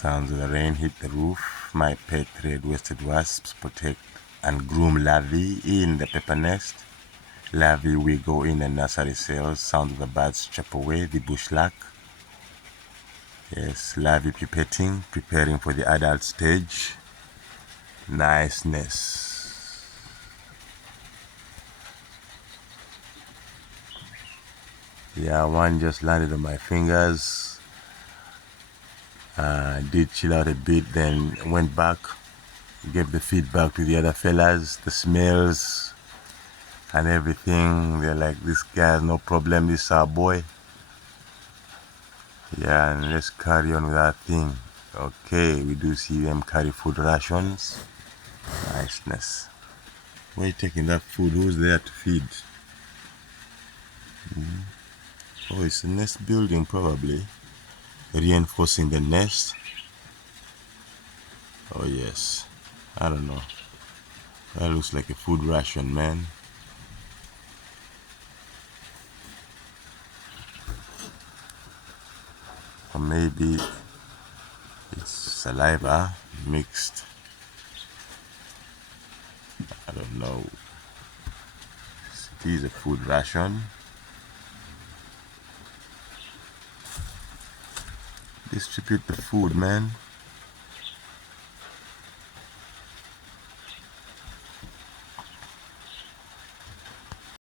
Sounds of the rain hit the roof. My pet red-waisted wasps protect and groom larvae in the pepper nest. Larvae will go in the nursery cells. Sound of the birds chop away the bush lark. Yes, larvae pipetting, preparing for the adult stage. Niceness. Yeah, one just landed on my fingers. Did chill out a bit, then went back, gave the feedback to the other fellas, the smells and everything. They're like, this guy has no problem, this is our boy. Yeah, and let's carry on with our thing. Okay, we do see them carry food rations. Niceness. Where are you taking that food? Who's there to feed? Oh, it's a nest building probably. Reinforcing the nest. Oh yes. I don't know. That looks like a food ration, man. Or maybe it's saliva mixed. I don't know. It is a food ration. Distribute the food, man.